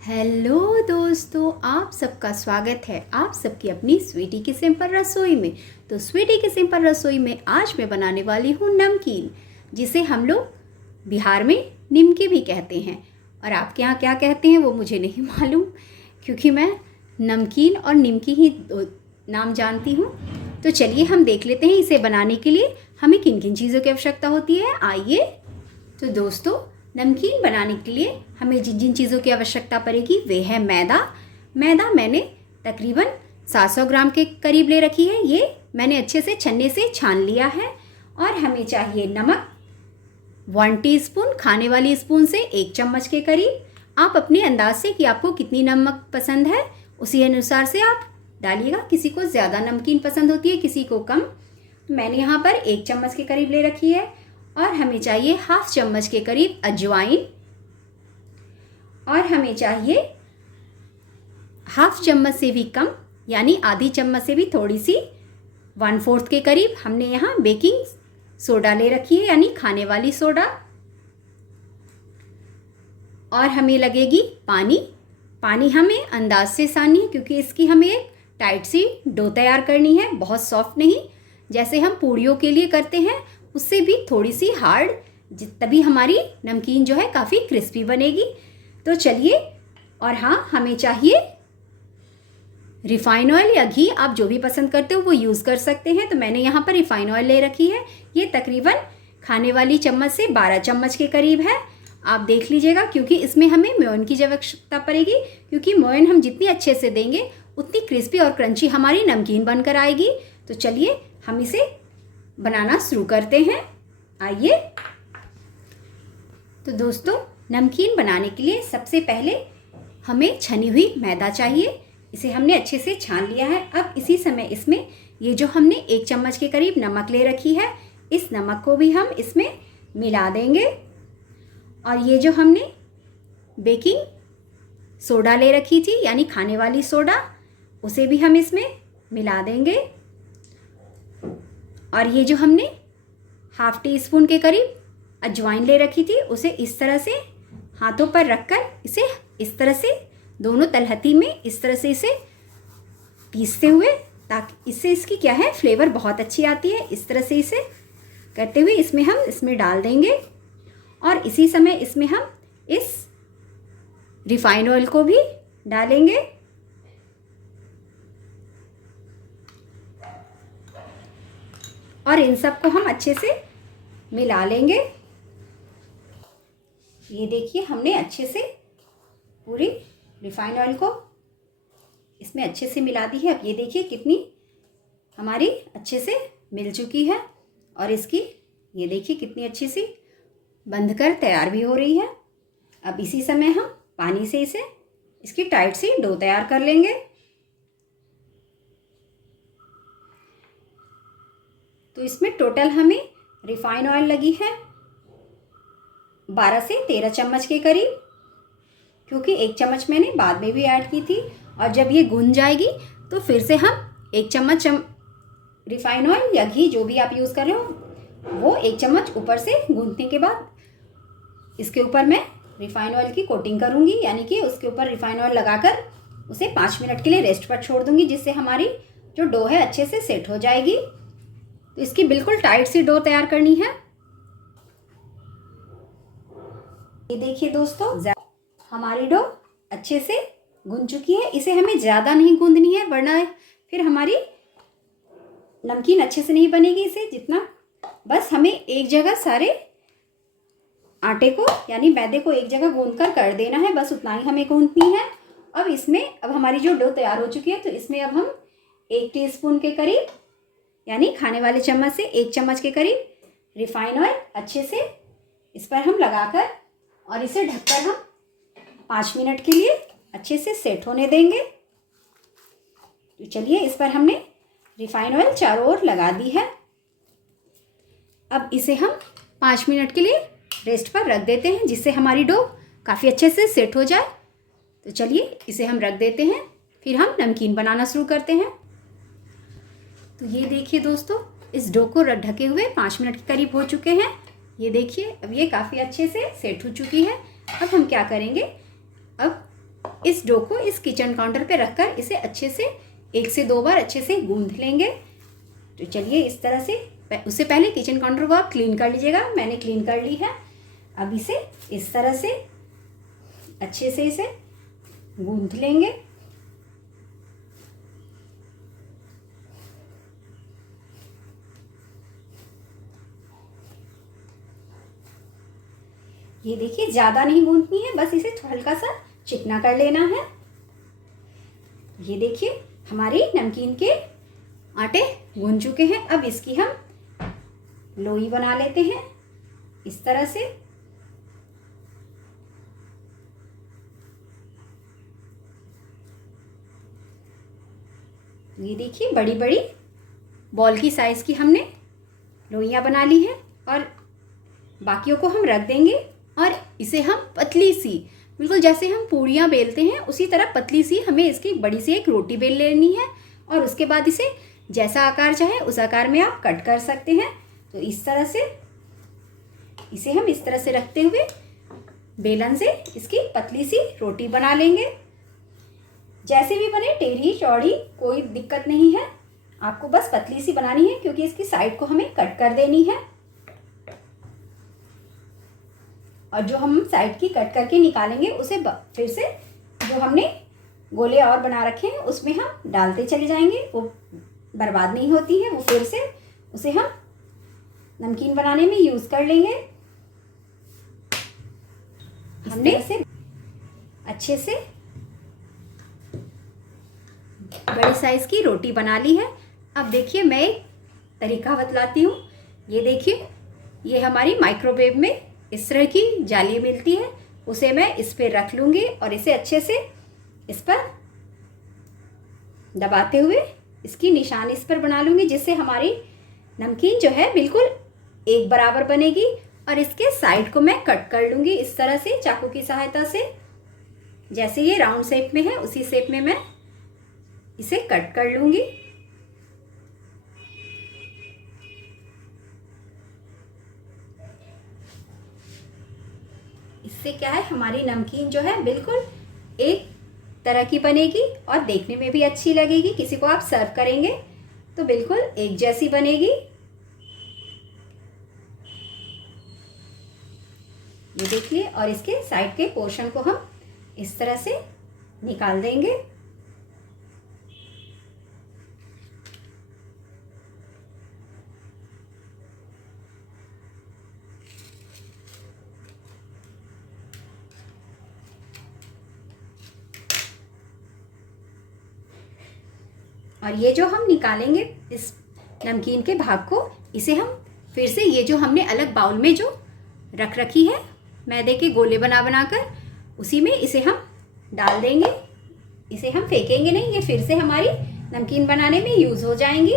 Hello दोस्तों, आप सबका स्वागत है आप सबकी अपनी स्वीटी की सिंपल रसोई में। तो स्वीटी की सिंपल रसोई में आज मैं बनाने वाली हूँ नमकीन, जिसे हम लोग बिहार में निमकी भी कहते हैं। और आपके यहाँ क्या कहते हैं वो मुझे नहीं मालूम, क्योंकि मैं नमकीन और निमकी ही नाम जानती हूँ। तो चलिए हम देख लेते हैं इसे बनाने के लिए हमें किन किन चीज़ों की आवश्यकता होती है। आइए। तो दोस्तों, नमकीन बनाने के लिए हमें जिन जिन चीज़ों की आवश्यकता पड़ेगी वे है मैदा मैंने तकरीबन 700 ग्राम के करीब ले रखी है। ये मैंने अच्छे से छन्ने से छान लिया है। और हमें चाहिए नमक 1 टीस्पून, खाने वाली स्पून से 1 चम्मच के करीब। आप अपने अंदाज से कि आपको कितनी नमक पसंद है उसी अनुसार से आप डालिएगा। किसी को ज़्यादा नमकीन पसंद होती है, किसी को कम। तो मैंने यहाँ पर 1 चम्मच के करीब ले रखी है। और हमें चाहिए 1/2 चम्मच के करीब अजवाइन। और हमें चाहिए 1/2 चम्मच से भी कम, यानी आधी चम्मच से भी थोड़ी सी 1/4 के करीब हमने यहाँ बेकिंग सोडा ले रखी है, यानी खाने वाली सोडा। और हमें लगेगी पानी हमें अंदाज से सानी है, क्योंकि इसकी हमें एक टाइट सी डो तैयार करनी है, बहुत सॉफ्ट नहीं, जैसे हम पूड़ियों के लिए करते हैं उससे भी थोड़ी सी हार्ड, तभी हमारी नमकीन जो है काफ़ी क्रिस्पी बनेगी। तो चलिए। और हाँ, हमें चाहिए रिफाइन ऑयल या घी, आप जो भी पसंद करते हो वो यूज़ कर सकते हैं। तो मैंने यहाँ पर रिफाइन ऑयल ले रखी है। ये तकरीबन खाने वाली चम्मच से 12 चम्मच के करीब है। आप देख लीजिएगा, क्योंकि इसमें हमें मोयन की आवश्यकता पड़ेगी, क्योंकि मोयन हम जितनी अच्छे से देंगे उतनी क्रिस्पी और क्रंची हमारी नमकीन बनकर आएगी। तो चलिए हम इसे बनाना शुरू करते हैं। आइए। तो दोस्तों, नमकीन बनाने के लिए सबसे पहले हमें छनी हुई मैदा चाहिए। इसे हमने अच्छे से छान लिया है। अब इसी समय इसमें ये जो हमने 1 चम्मच के करीब नमक ले रखी है, इस नमक को भी हम इसमें मिला देंगे। और ये जो हमने बेकिंग सोडा ले रखी थी, यानी खाने वाली सोडा, उसे भी हम इसमें मिला देंगे। और ये जो हमने 1/2 टीस्पून के करीब अजवाइन ले रखी थी, उसे इस तरह से हाथों पर रखकर इसे इस तरह से दोनों तलहटी में इस तरह से इसे पीसते हुए, ताकि इससे इसकी क्या है फ्लेवर बहुत अच्छी आती है। इस तरह से इसे करते हुए इसमें डाल देंगे। और इसी समय इसमें हम इस रिफाइंड ऑयल को भी डालेंगे। और इन सब को हम अच्छे से मिला लेंगे। ये देखिए, हमने अच्छे से पूरी रिफाइंड ऑयल को इसमें अच्छे से मिला दी है। अब ये देखिए कितनी हमारी अच्छे से मिल चुकी है। और इसकी ये देखिए कितनी अच्छी सी बंधकर तैयार भी हो रही है। अब इसी समय हम पानी से इसकी टाइट सी डो तैयार कर लेंगे। तो इसमें टोटल हमें रिफाइन ऑयल लगी है 12 से 13 चम्मच के करीब, क्योंकि 1 चम्मच मैंने बाद में भी ऐड की थी। और जब ये गुन जाएगी तो फिर से हम 1 चम्मच रिफाइन ऑयल या घी, जो भी आप यूज़ कर रहे हो, वो 1 चम्मच ऊपर से गूंथने के बाद इसके ऊपर मैं रिफाइन ऑयल की कोटिंग करूँगी, यानी कि उसके ऊपर रिफाइन ऑयल लगाकर उसे 5 मिनट के लिए रेस्ट पर छोड़ दूँगी, जिससे हमारी जो डो है अच्छे से सेट हो जाएगी। तो इसकी बिल्कुल टाइट सी डो तैयार करनी है। ये देखिए दोस्तों, हमारी डो अच्छे से गूंद चुकी है। इसे हमें ज़्यादा नहीं गूंदनी है, वरना फिर हमारी नमकीन अच्छे से नहीं बनेगी। इसे जितना, बस हमें एक जगह सारे आटे को यानी मैदे को एक जगह गूंद कर देना है, बस उतना ही हमें गूंदनी है। अब हमारी जो डो तैयार हो चुकी है, तो इसमें अब हम 1 टीस्पून के करीब, यानी खाने वाले चम्मच से 1 चम्मच के करीब रिफाइन ऑयल अच्छे से इस पर हम लगाकर और इसे ढककर हम 5 मिनट के लिए अच्छे से सेट होने देंगे। तो चलिए, इस पर हमने रिफाइन ऑयल चारों ओर लगा दी है। अब इसे हम 5 मिनट के लिए रेस्ट पर रख देते हैं, जिससे हमारी डो काफ़ी अच्छे से सेट हो जाए। तो चलिए इसे हम रख देते हैं, फिर हम नमकीन बनाना शुरू करते हैं। तो ये देखिए दोस्तों, इस डो को ढके हुए 5 मिनट के करीब हो चुके हैं। ये देखिए, अब ये काफ़ी अच्छे से सेट हो चुकी है। अब हम क्या करेंगे, अब इस डो को इस किचन काउंटर पे रखकर इसे अच्छे से 1 से 2 बार अच्छे से गूंथ लेंगे। तो चलिए इस तरह से, उससे पहले किचन काउंटर को आप क्लीन कर लीजिएगा। मैंने क्लीन कर ली है। अब इसे इस तरह से अच्छे से इसे गूंथ लेंगे। ये देखिए, ज़्यादा नहीं गूंथनी है, बस इसे हल्का सा चिकना कर लेना है। ये देखिए हमारी नमकीन के आटे गूंथ चुके हैं। अब इसकी हम लोई बना लेते हैं इस तरह से। ये देखिए बड़ी बड़ी बॉल की साइज़ की हमने लोइयाँ बना ली है और बाकियों को हम रख देंगे और इसे हम पतली सी, बिल्कुल जैसे हम पूड़ियाँ बेलते हैं उसी तरह पतली सी हमें इसकी बड़ी सी एक रोटी बेल लेनी है। और उसके बाद इसे जैसा आकार चाहे उस आकार में आप कट कर सकते हैं। तो इस तरह से इसे हम इस तरह से रखते हुए बेलन से इसकी पतली सी रोटी बना लेंगे। जैसे भी बने, टेढ़ी चौड़ी कोई दिक्कत नहीं है, आपको बस पतली सी बनानी है क्योंकि इसकी साइड को हमें कट कर देनी है। और जो हम साइड की कट करके निकालेंगे उसे फिर से जो हमने गोले और बना रखे हैं उसमें हम डालते चले जाएंगे। वो बर्बाद नहीं होती है, वो फिर से उसे हम नमकीन बनाने में यूज़ कर लेंगे। हमने इसे अच्छे से बड़ी साइज़ की रोटी बना ली है। अब देखिए मैं एक तरीका बतलाती हूँ। ये देखिए, ये हमारी माइक्रोवेव में इस तरह की जाली मिलती है, उसे मैं इस पर रख लूँगी और इसे अच्छे से इस पर दबाते हुए इसकी निशान इस पर बना लूँगी, जिससे हमारी नमकीन जो है बिल्कुल एक बराबर बनेगी। और इसके साइड को मैं कट कर लूँगी इस तरह से चाकू की सहायता से। जैसे ये राउंड शेप में है उसी शेप में मैं इसे कट कर लूँगी। इससे क्या है, हमारी नमकीन जो है बिल्कुल एक तरह की बनेगी और देखने में भी अच्छी लगेगी। किसी को आप सर्व करेंगे तो बिल्कुल एक जैसी बनेगी। ये देखिए, और इसके साइड के पोर्शन को हम इस तरह से निकाल देंगे। और ये जो हम निकालेंगे इस नमकीन के भाग को, इसे हम फिर से ये जो हमने अलग बाउल में जो रख रखी है मैदे के गोले बना बनाकर, उसी में इसे हम डाल देंगे। इसे हम फेंकेंगे नहीं, ये फिर से हमारी नमकीन बनाने में यूज़ हो जाएंगी।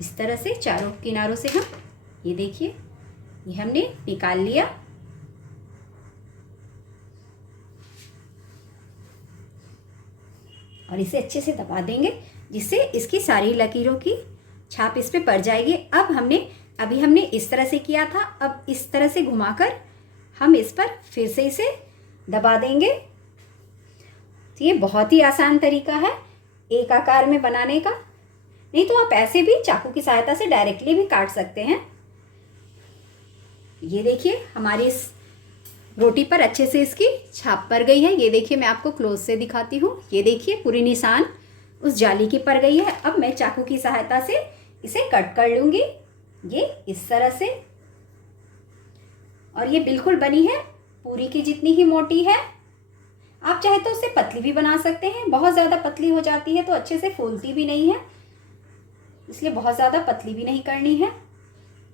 इस तरह से चारों किनारों से हम, ये देखिए, ये हमने निकाल लिया। और इसे अच्छे से दबा देंगे जिससे इसकी सारी लकीरों की छाप इस पे पड़ जाएगी। अभी हमने इस तरह से किया था, अब इस तरह से घुमाकर हम इस पर फिर से इसे दबा देंगे। तो ये बहुत ही आसान तरीका है एक आकार में बनाने का। नहीं तो आप ऐसे भी चाकू की सहायता से डायरेक्टली भी काट सकते हैं। ये देखिए हमारी इस रोटी पर अच्छे से इसकी छाप पड़ गई है। ये देखिए, मैं आपको क्लोज से दिखाती हूँ। ये देखिए पूरी निशान उस जाली की पड़ गई है। अब मैं चाकू की सहायता से इसे कट कर लूँगी, ये इस तरह से। और ये बिल्कुल बनी है पूरी की जितनी ही मोटी है। आप चाहे तो उसे पतली भी बना सकते हैं। बहुत ज़्यादा पतली हो जाती है तो अच्छे से फूलती भी नहीं है, इसलिए बहुत ज़्यादा पतली भी नहीं करनी है।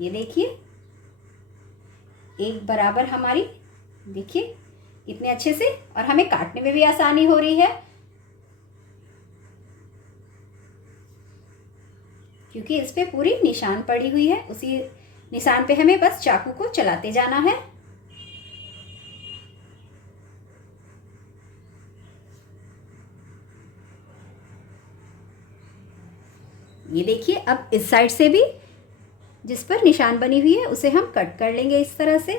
ये देखिए एक बराबर हमारी, देखिए कितने अच्छे से, और हमें काटने में भी आसानी हो रही है क्योंकि इस पे पूरी निशान पड़ी हुई है। उसी निशान पे हमें बस चाकू को चलाते जाना है। ये देखिए अब इस साइड से भी जिस पर निशान बनी हुई है उसे हम कट कर लेंगे इस तरह से।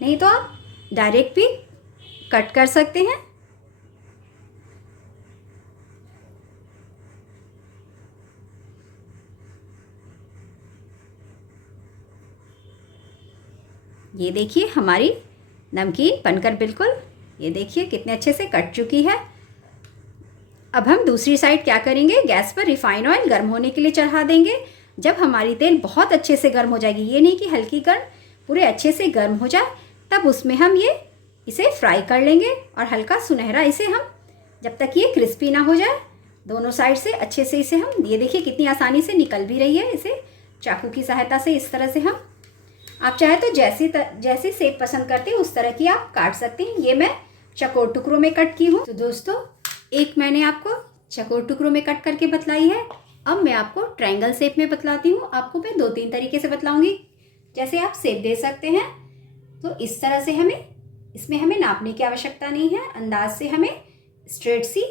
नहीं तो आप डायरेक्ट भी कट कर सकते हैं। ये देखिए हमारी नमकीन बनकर बिल्कुल, ये देखिए कितने अच्छे से कट चुकी है। अब हम दूसरी साइड क्या करेंगे, गैस पर रिफाइन ऑयल गर्म होने के लिए चढ़ा देंगे। जब हमारी तेल बहुत अच्छे से गर्म हो जाएगी, ये नहीं कि हल्की गर्म, पूरे अच्छे से गर्म हो जाए, तब उसमें हम इसे फ्राई कर लेंगे और हल्का सुनहरा इसे हम, जब तक ये क्रिस्पी ना हो जाए दोनों साइड से अच्छे से इसे हम, ये देखिए कितनी आसानी से निकल भी रही है इसे चाकू की सहायता से। इस तरह से हम, आप चाहे तो जैसी शेप पसंद करते हैं उस तरह की आप काट सकते हैं। ये मैं चौकोर टुकड़ों में कट की हूँ। तो दोस्तों, एक मैंने आपको चौकोर टुकड़ों में कट करके बतलाई है। अब मैं आपको ट्रायंगल शेप में बतलाती हूँ। आपको मैं 2-3 तरीके से बतलाऊंगी, जैसे आप शेप दे सकते हैं। तो इस तरह से इसमें हमें नापने की आवश्यकता नहीं है। अंदाज से हमें स्ट्रेट सी,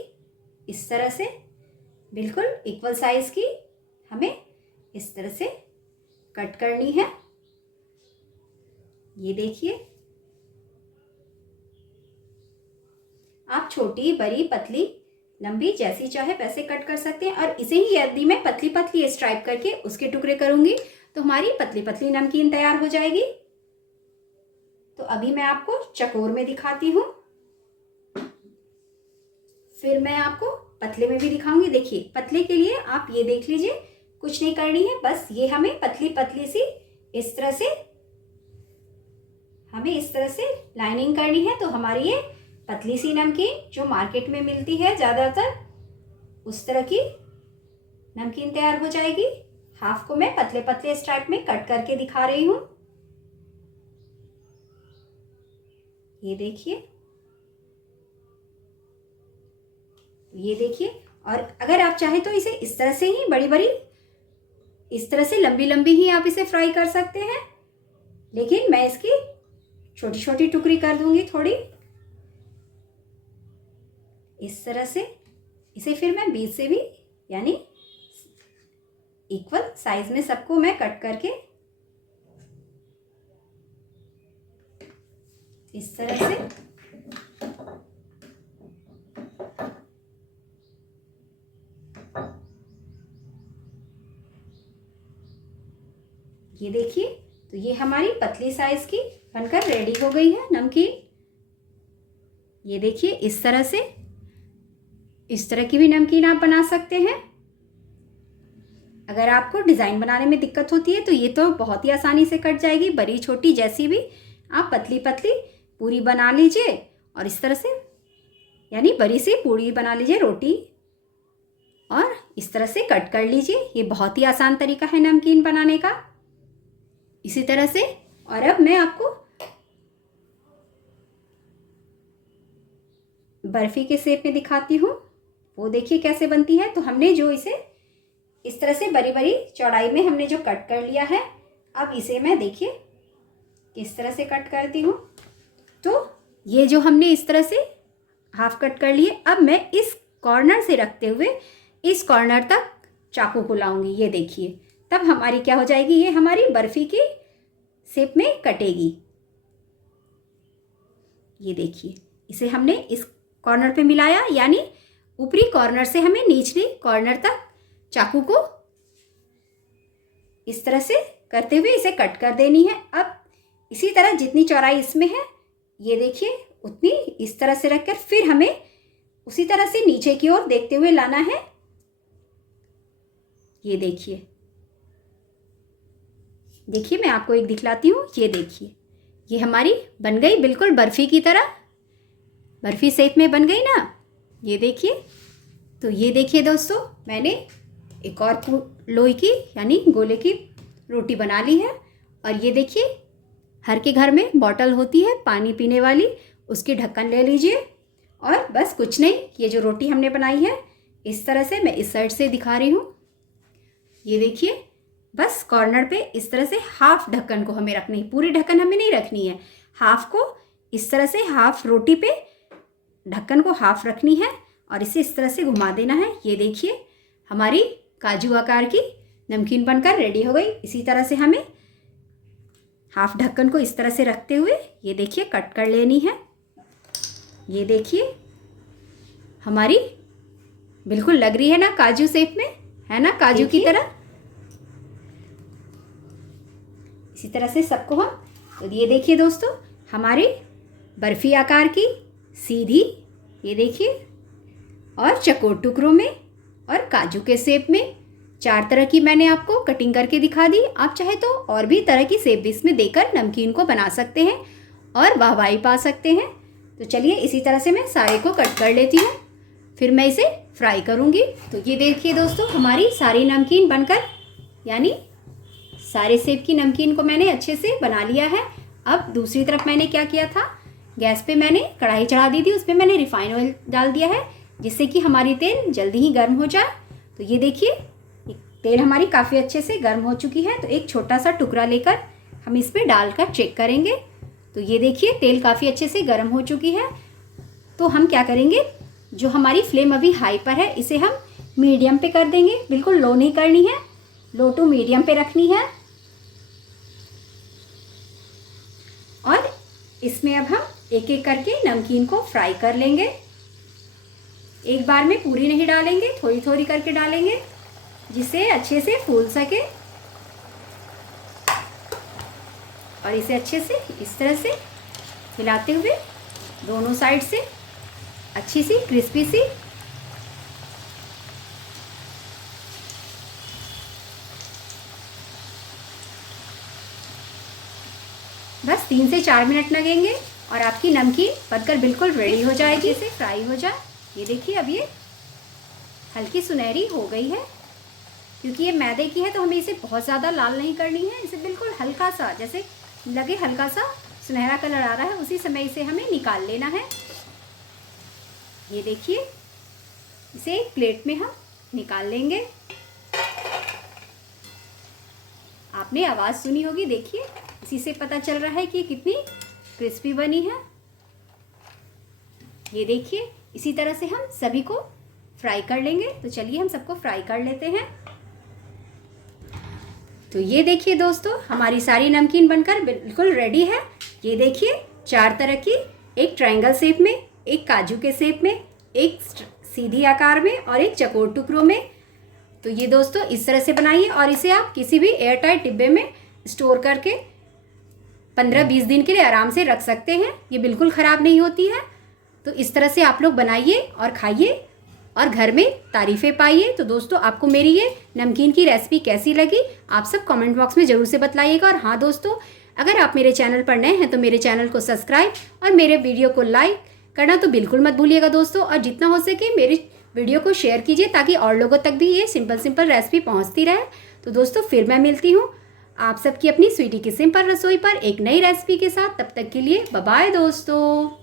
इस तरह से बिल्कुल इक्वल साइज की हमें इस तरह से कट करनी है। ये देखिए, आप छोटी, बड़ी, पतली, लंबी जैसी चाहे वैसे कट कर सकते हैं। और इसे ही यदि मैं पतली पतली स्ट्राइप करके उसके टुकड़े करूंगी तो हमारी पतली पतली नमकीन तैयार हो जाएगी। तो अभी मैं आपको चकोर में दिखाती हूँ, फिर मैं आपको पतले में भी दिखाऊंगी। देखिए, पतले के लिए आप ये देख लीजिए, कुछ नहीं करनी है, बस ये हमें पतली पतली सी इस तरह से, हमें इस तरह से लाइनिंग करनी है। तो हमारी ये पतली सी नमकीन जो मार्केट में मिलती है ज़्यादातर, उस तरह की नमकीन तैयार हो जाएगी। हाफ को मैं पतले पतले स्ट्राइप में कट करके दिखा रही हूँ। ये देखिए, ये देखिए। और अगर आप चाहे तो इसे इस तरह से ही बड़ी बड़ी, इस तरह से लंबी लंबी ही आप इसे फ्राई कर सकते हैं, लेकिन मैं इसकी छोटी छोटी टुकड़ी कर दूंगी थोड़ी इस तरह से। इसे फिर मैं बीच से भी, यानी इक्वल साइज में सबको मैं कट करके इस तरह से, ये देखिए। तो ये हमारी पतली साइज की बनकर रेडी हो गई है नमकीन। ये देखिए, इस तरह से, इस तरह की भी नमकीन आप बना सकते हैं। अगर आपको डिज़ाइन बनाने में दिक्कत होती है तो ये तो बहुत ही आसानी से कट जाएगी, बड़ी छोटी जैसी भी आप पतली पतली पूरी बना लीजिए और इस तरह से, यानी बड़ी सी पूरी बना लीजिए रोटी और इस तरह से कट कर लीजिए। ये बहुत ही आसान तरीका है नमकीन बनाने का। इसी तरह से, और अब मैं आपको बर्फी के शेप में दिखाती हूँ, वो देखिए कैसे बनती है। तो हमने जो इसे इस तरह से बड़ी बड़ी चौड़ाई में हमने जो कट कर लिया है, अब इसे मैं देखिए किस तरह से कट करती हूँ। तो ये जो हमने इस तरह से हाफ कट कर लिए, अब मैं इस कॉर्नर से रखते हुए इस कॉर्नर तक चाकू को लाऊंगी। ये देखिए, तब हमारी क्या हो जाएगी, ये हमारी बर्फी की शेप में कटेगी। ये देखिए, इसे हमने इस कॉर्नर पे मिलाया, यानी ऊपरी कॉर्नर से हमें निचली कॉर्नर तक चाकू को इस तरह से करते हुए इसे कट कर देनी है। अब इसी तरह जितनी चौड़ाई इसमें है, ये देखिए उतनी इस तरह से रखकर फिर हमें उसी तरह से नीचे की ओर देखते हुए लाना है। ये देखिए, देखिए मैं आपको एक दिखलाती हूँ। ये देखिए, ये हमारी बन गई बिल्कुल बर्फी की तरह, बर्फी शेप में बन गई ना। ये देखिए। तो ये देखिए दोस्तों, मैंने एक और लोई की, यानी गोले की रोटी बना ली है। और ये देखिए, हर के घर में बॉटल होती है पानी पीने वाली, उसकी ढक्कन ले लीजिए और बस कुछ नहीं, ये जो रोटी हमने बनाई है इस तरह से, मैं इस साइड से दिखा रही हूँ। ये देखिए, बस कॉर्नर पे इस तरह से हाफ ढक्कन को हमें रखनी है, पूरी ढक्कन हमें नहीं रखनी है। हाफ को इस तरह से, हाफ रोटी पे ढक्कन को हाफ रखनी है और इसे इस तरह से घुमा देना है। ये देखिए हमारी काजू आकार की नमकीन बनकर रेडी हो गई। इसी तरह से हमें हाफ ढक्कन को इस तरह से रखते हुए ये देखिए कट कर लेनी है। ये देखिए हमारी बिल्कुल लग रही है ना काजू शेप में, है ना, काजू की तरह। इसी तरह से सबको हम, तो ये देखिए दोस्तों हमारी बर्फी आकार की सीधी, ये देखिए, और चौकोर टुकड़ों में और काजू के शेप में 4 तरह की मैंने आपको कटिंग करके दिखा दी। आप चाहे तो और भी तरह की शेप भी इसमें देकर नमकीन को बना सकते हैं और वाहवाही पा सकते हैं। तो चलिए इसी तरह से मैं सारे को कट कर लेती हूँ, फिर मैं इसे फ्राई करूँगी। तो ये देखिए दोस्तों हमारी सारी नमकीन बनकर, यानी सारे शेप की नमकीन को मैंने अच्छे से बना लिया है। अब दूसरी तरफ मैंने क्या किया था, गैस पे मैंने कढ़ाई चढ़ा दी थी, उसमें मैंने रिफाइन ऑयल डाल दिया है जिससे कि हमारी तेल जल्दी ही गर्म हो जाए। तो ये देखिए तेल हमारी काफ़ी अच्छे से गर्म हो चुकी है। तो एक छोटा सा टुकड़ा लेकर हम इस पर डालकर चेक करेंगे। तो ये देखिए तेल काफ़ी अच्छे से गर्म हो चुकी है। तो हम क्या करेंगे, जो हमारी फ्लेम अभी हाई पर है इसे हम मीडियम पे कर देंगे। बिल्कुल लो नहीं करनी है, लो टू मीडियम पे रखनी है। और इसमें अब हम एक एक करके नमकीन को फ्राई कर लेंगे। एक बार में पूरी नहीं डालेंगे, थोड़ी थोड़ी करके डालेंगे जिससे अच्छे से फूल सके। और इसे अच्छे से इस तरह से हिलाते हुए दोनों साइड से अच्छी सी क्रिस्पी सी बस 3 से 4 मिनट लगेंगे और आपकी नमकीन बनकर बिल्कुल रेडी हो जाएगी। इसे फ्राई हो जाए। ये देखिए अब ये हल्की सुनहरी हो गई है। क्योंकि ये मैदे की है तो हमें इसे बहुत ज़्यादा लाल नहीं करनी है। इसे बिल्कुल हल्का सा, जैसे लगे हल्का सा सुनहरा कलर आ रहा है, उसी समय इसे हमें निकाल लेना है। ये देखिए इसे एक प्लेट में हम निकाल लेंगे। आपने आवाज़ सुनी होगी, देखिए इसी से पता चल रहा है कि कितनी क्रिस्पी बनी है। ये देखिए इसी तरह से हम सभी को फ्राई कर लेंगे। तो चलिए हम सबको फ्राई कर लेते हैं। तो ये देखिए दोस्तों हमारी सारी नमकीन बनकर बिल्कुल रेडी है। ये देखिए 4 तरह की, एक ट्रायंगल शेप में, एक काजू के शेप में, एक सीधी आकार में और एक चौकोर टुकड़ों में। तो ये दोस्तों इस तरह से बनाइए और इसे आप किसी भी एयरटाइट डिब्बे में स्टोर करके 15-20 दिन के लिए आराम से रख सकते हैं। ये बिल्कुल ख़राब नहीं होती है। तो इस तरह से आप लोग बनाइए और खाइए और घर में तारीफ़ें पाइए। तो दोस्तों आपको मेरी ये नमकीन की रेसिपी कैसी लगी आप सब कमेंट बॉक्स में ज़रूर से बतलाइएगा। और हाँ दोस्तों, अगर आप मेरे चैनल पर नए हैं तो मेरे चैनल को सब्सक्राइब और मेरे वीडियो को लाइक करना तो बिल्कुल मत भूलिएगा दोस्तों। और जितना हो सके मेरी वीडियो को शेयर कीजिए ताकि और लोगों तक भी ये सिंपल रेसिपी पहुँचती रहे। तो दोस्तों फिर मैं मिलती हूँ आप सबकी अपनी स्वीटी की सिंपल रसोई पर एक नई रेसिपी के साथ। तब तक के लिए बाय बाय दोस्तों।